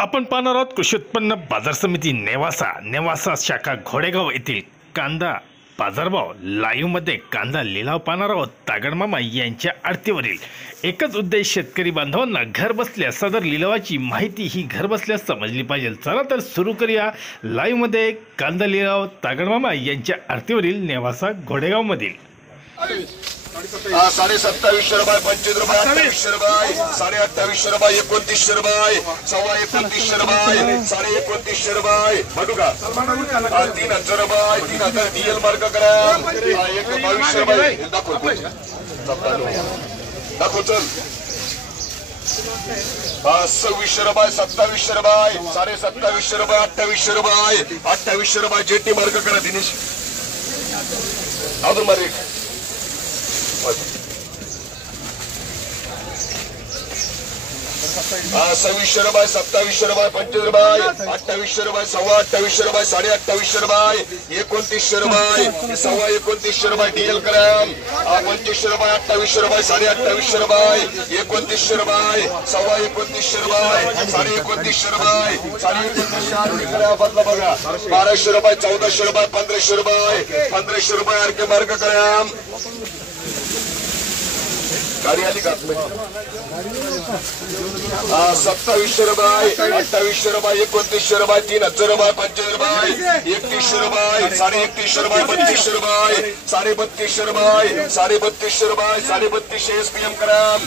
आपण पाहणार आहोत कृषी उत्पन्न बाजार समिती नेवासा शाखा घोडेगाव येथील कांदा बाजारभाव लाईव्हमध्ये कांदा लिलाव पाहणार आहोत। तागडमामा यांच्या आडतीवरील एकच उद्देश शेतकरी बांधवांना घर बसल्या सदर लिलावाची माहिती ही घर बसल्या समजली पाहिजे। चला तर सुरू करूया लाईव्हमध्ये कांदा लिलाव तागडमामा यांच्या आडतीवरील नेवासा घोडेगाव मधील 27.5 रुपये 25 रुपये 28 रुपये 28.5 रुपये 29 रुपये 29.5 रुपये 29.5 रुपये बटू का 3000 रुपये 3000 डीएल मार्क करा 22 रुपये दाखव चल 26 रुपये 27 रुपये 27.5 रुपये 28 रुपये जेटी मार्क करा दिनेश अजून मारे 26 रुपये 27 रुपये 25 रुपये 28 रुपये 28.5 रुपये 28.5 रुपये 29 रुपये 29.5 रुपये डीएल ग्राम 25 रुपये 28 रुपये 28.5 रुपये 29 रुपये 29.5 रुपये 29.5 रुपये 29.5 बदला बघा 1200 रुपये 1400 रुपये 1500 रुपये आरके मार्ग ग्राम गाड़ी आली का 27 रुपये 28 रुपये 29 रुपये 3000 रुपये 25 रुपये 31 रुपये 31.5 रुपये 32 रुपये 32.5 रुपये 32.5 रुपये 32.5 एसपीएम ग्राम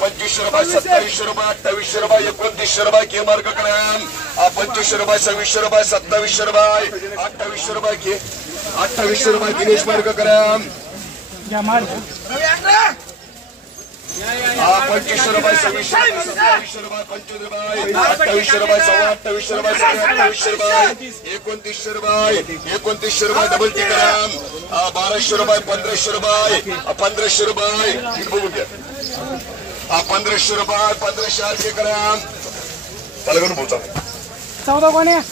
25 रुपये 27 रुपये 28 रुपये 29 रुपये के मार्क ग्राम 25 रुपये 26 रुपये 27 रुपये 28 रुपये के 28 रुपये दिनेश मार्क ग्राम 25 रुपये 26 रुपये 27 रुपये 25 रुपये 28 रुपये 28 रुपये 28 रुपये 29 रुपये 29 रुपये डबल टी ग्राम 1200 रुपये 1500 रुपये 1500 रुपये 1500 रुपये 1500 ग्राम पलगन बोलता 14 कोण आहे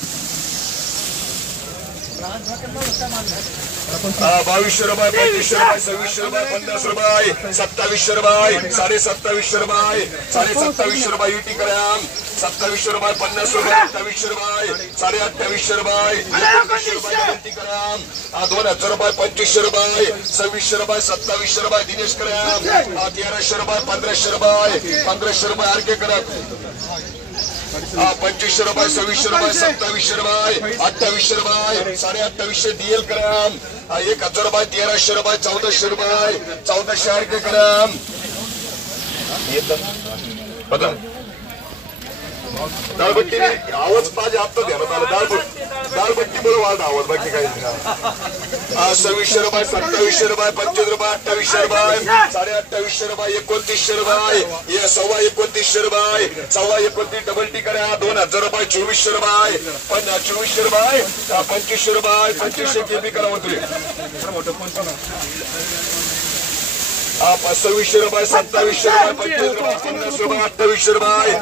22 रुपये 25 रुपये 26 रुपये 50 रुपये 27 रुपये 27.5 रुपये 27.5 रुपये यूटी ग्राम 27 रुपये 50 रुपये 28 रुपये 28.5 रुपये 29 रुपये यूटी ग्राम 2000 रुपये 25 रुपये 26 रुपये 27 रुपये दिनेश ग्राम 1300 रुपये 1500 रुपये आरके ग्राम 25 रुपये 26 रुपये 27 रुपये 28 रुपये 28.5 डीएल ग्राम 1000 रुपये 1300 रुपये 1400 रुपये 1400 आरके ग्राम बदल दालबट्टी आवाज पाहिजे आता ध्यानात आलं दालबट्टी बरोबर वाढ आवाज बाकी काही 26 रुपये 27 रुपये 25 रुपये 28 रुपये 28.5 रुपये 29 रुपये 29.5 रुपये 29 डबल टी करा 2000 रुपये 24 रुपये 24 रुपये 25 रुपये 25 केबी करा होते 27 रुपये 27 रुपये 25 रुपये 50 रुपये 28 रुपये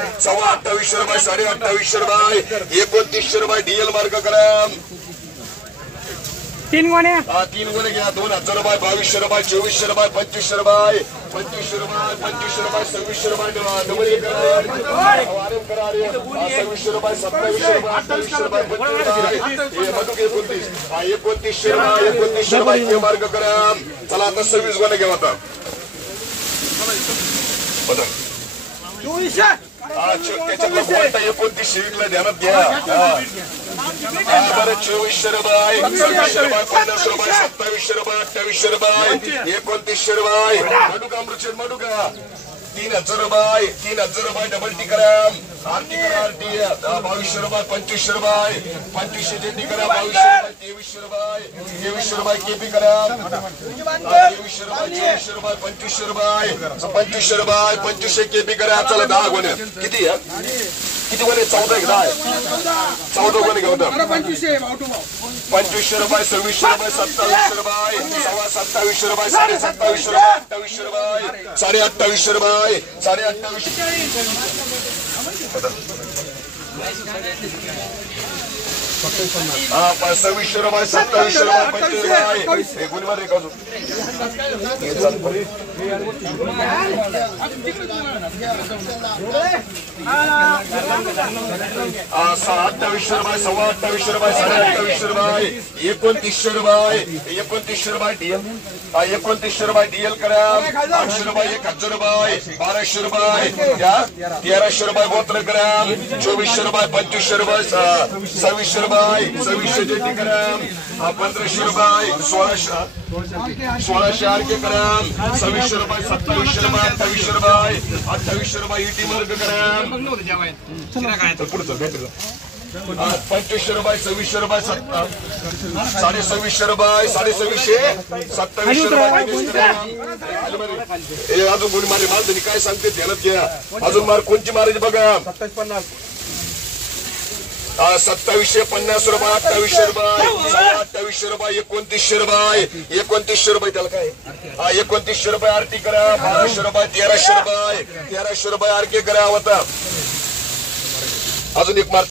28.5 रुपये 28.5 रुपये 29 रुपये डीएल मार्क ग्राम 3 कोण आहे 3 गुणे घ्या 2000 रुपये 22 रुपये 24 रुपये 25 रुपये 25 रुपये 26 रुपये 26 रुपये डबल करा 26 रुपये 27 रुपये 28 रुपये 29 रुपये मार्ग ग्राम चला आता 26 गुणे घ्या आता 24 त्याच्यातला बोलता 29 ला ध्यानात घ्या बरं 24 रुपये 26 रुपये 50 रुपये 27 रुपये 28 रुपये 29 रुपये मडुका मृचन मडुका 3000 रुपये डबल टी ग्राम आरटी करा आरटी 22 रुपये 25 रुपये 25 जेटी करा 22 रुपये 23 रुपये केपी करा 23 रुपये 24 रुपये 25 रुपये 25 रुपये 25 केपी करा चला 10 गुणे किती आहे किती गुणे 14 10 14 गुणे घेऊन 25 रुपये 26 रुपये 27 रुपये 27.5 रुपये 27.5 रुपये 28 रुपये 28.5 रुपये 28.5 हा 2600 रुपये 2700 रुपये 25 रुपये हे कोणी मारे का अजून 2800 रुपये 2800 रुपये 2800 रुपये 2900 रुपये 2900 रुपये डीएल 2900 रुपये डीएल करा 800 रुपये 1000 रुपये 1200 रुपये 1300 रुपये गोत्र ग्राम 2400 रुपये 2500 रुपये 2600 रुपये 2600 जेटी ग्राम 1500 रुपये 1600 आर के ग्राम 2600 रुपये 2700 रुपये 2800 रुपये 2800 रुपये ईटी मार्ग ग्राम 2500 रुपये 2600 रुपये 2600 रुपये 2700 रुपये अजून कोणी मारे माल त्यांनी काय सांगते ध्यानात घ्या अजून मार कोणची मारायची बघा 2750 रुपये 2800 रुपये 2800 रुपये 2900 रुपये 2900 रुपये त्याला काय 2900 रुपये आरटी करा 1200 रुपये 1300 रुपये 1300 रुपये आरके करा होता अजून एक मार